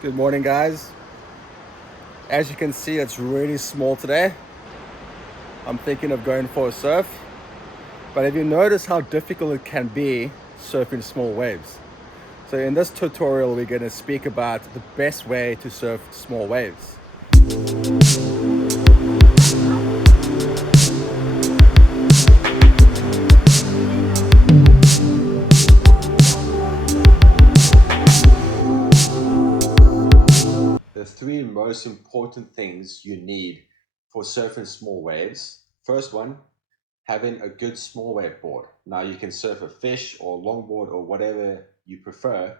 Good morning, guys. As you can see, it's really small today. I'm thinking of going for a surf, but have you noticed how difficult it can be surfing small waves? So in this tutorial, we're going to speak about the best way to surf small waves. The three most important things you need for surfing small waves. First one, having a good small wave board. Now you can surf a fish or longboard or whatever you prefer.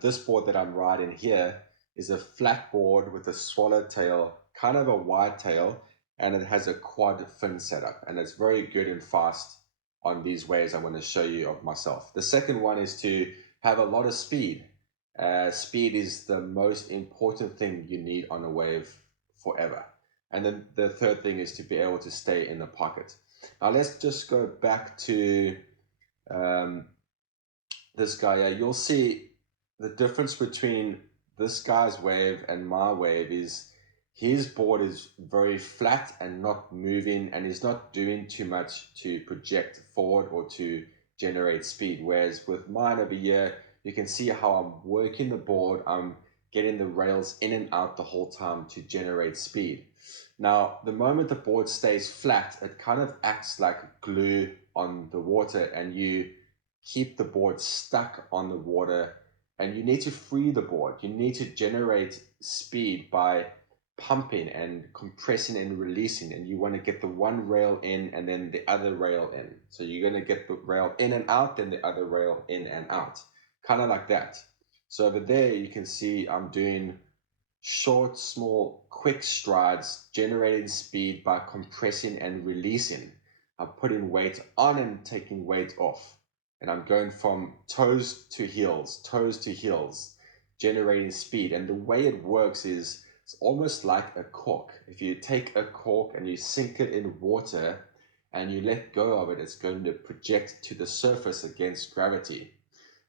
This board that I'm riding here is a flat board with a swallowtail, kind of a wide tail, and it has a quad fin setup, and it's very good and fast on these waves I'm going to show you of myself. The second one is to have a lot of speed. Speed is the most important thing you need on a wave forever. And then the third thing is to be able to stay in the pocket. Now let's just go back to um, this guy here. You'll see the difference between this guy's wave and my wave is his board is very flat and not moving, and he's not doing too much to project forward or to generate speed. Whereas with mine over here, you can see how I'm working the board. I'm getting the rails in and out the whole time to generate speed. Now, the moment the board stays flat, it kind of acts like glue on the water, and you keep the board stuck on the water, and you need to free the board. You need to generate speed by pumping and compressing and releasing, and you want to get the one rail in and then the other rail in. So you're going to get the rail in and out, then the other rail in and out, kind of like that. So over there you can see I'm doing short, small, quick strides, generating speed by compressing and releasing. I'm putting weight on and taking weight off. And I'm going from toes to heels, generating speed. And the way it works is it's almost like a cork. If you take a cork and you sink it in water and you let go of it, it's going to project to the surface against gravity.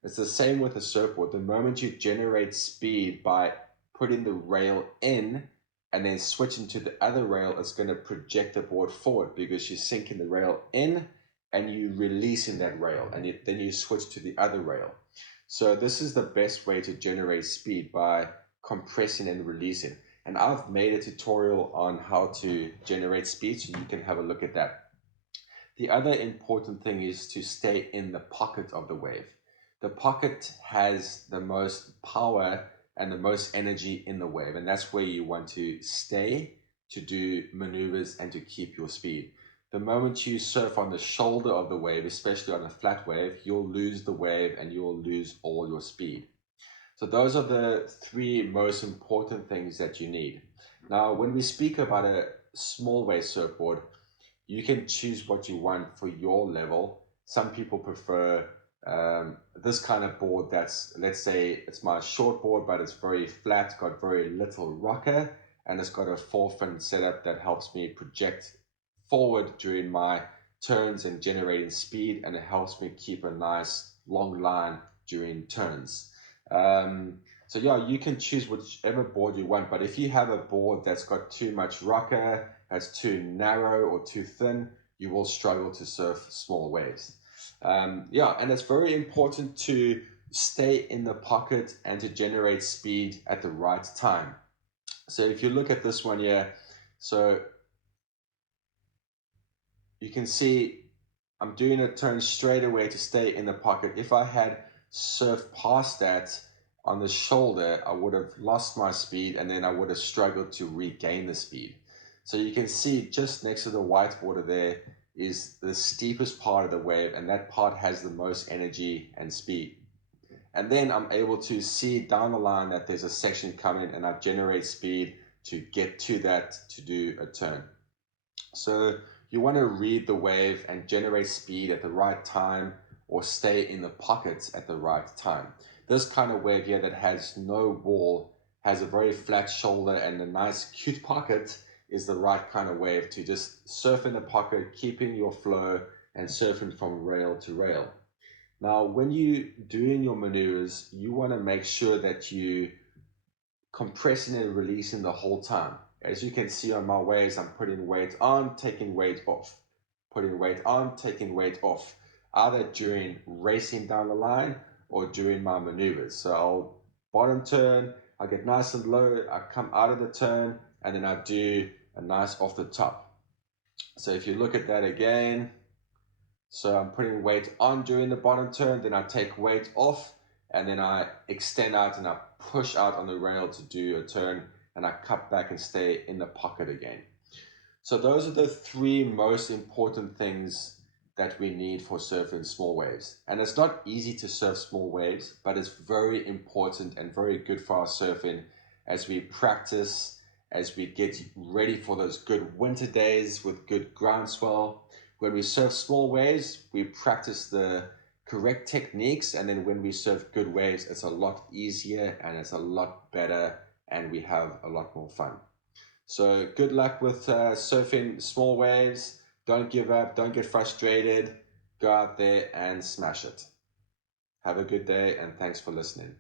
It's the same with a surfboard. The moment you generate speed by putting the rail in and then switching to the other rail, it's going to project the board forward because you're sinking the rail in and you releasing that rail, and then you switch to the other rail. So this is the best way to generate speed, by compressing and releasing. And I've made a tutorial on how to generate speed, so you can have a look at that. The other important thing is to stay in the pocket of the wave. The pocket has the most power and the most energy in the wave, and that's where you want to stay to do maneuvers and to keep your speed. The moment you surf on the shoulder of the wave, especially on a flat wave, you'll lose the wave and you'll lose all your speed. So those are the three most important things that you need. Now, when we speak about a small wave surfboard, you can choose what you want for your level. Some people prefer this kind of board that's, let's say it's my short board, but it's very flat, got very little rocker, and it's got a 4-fin setup that helps me project forward during my turns and generating speed, and it helps me keep a nice long line during turns. So yeah, you can choose whichever board you want, but if you have a board that's got too much rocker, that's too narrow or too thin, you will struggle to surf small waves. Yeah, and it's very important to stay in the pocket and to generate speed at the right time. So if you look at this one here, so you can see I'm doing a turn straight away to stay in the pocket. If I had surfed past that on the shoulder, I would have lost my speed, and then I would have struggled to regain the speed. So you can see just next to the whiteboarder there is the steepest part of the wave, and that part has the most energy and speed. And then I'm able to see down the line that there's a section coming, and I generate speed to get to that to do a turn. So you want to read the wave and generate speed at the right time, or stay in the pockets at the right time. This kind of wave here that has no wall, has a very flat shoulder and a nice cute pocket, is the right kind of wave to just surf in the pocket, keeping your flow and surfing from rail to rail. Now, when you doing your maneuvers, you want to make sure that you compressing and releasing the whole time. As you can see on my waves, I'm putting weight on, taking weight off, putting weight on, taking weight off, either during racing down the line or during my maneuvers. So I'll bottom turn, I get nice and low, I come out of the turn, and then I do a nice off the top. So if you look at that again, so I'm putting weight on during the bottom turn, then I take weight off, and then I extend out and I push out on the rail to do a turn, and I cut back and stay in the pocket again. So those are the three most important things that we need for surfing small waves. And it's not easy to surf small waves, but it's very important and very good for our surfing as we practice, as we get ready for those good winter days with good groundswell. When we surf small waves, we practice the correct techniques, and then when we surf good waves, it's a lot easier and it's a lot better, and we have a lot more fun. So good luck with surfing small waves. Don't give up. Don't get frustrated. Go out there and smash it. Have a good day, and thanks for listening.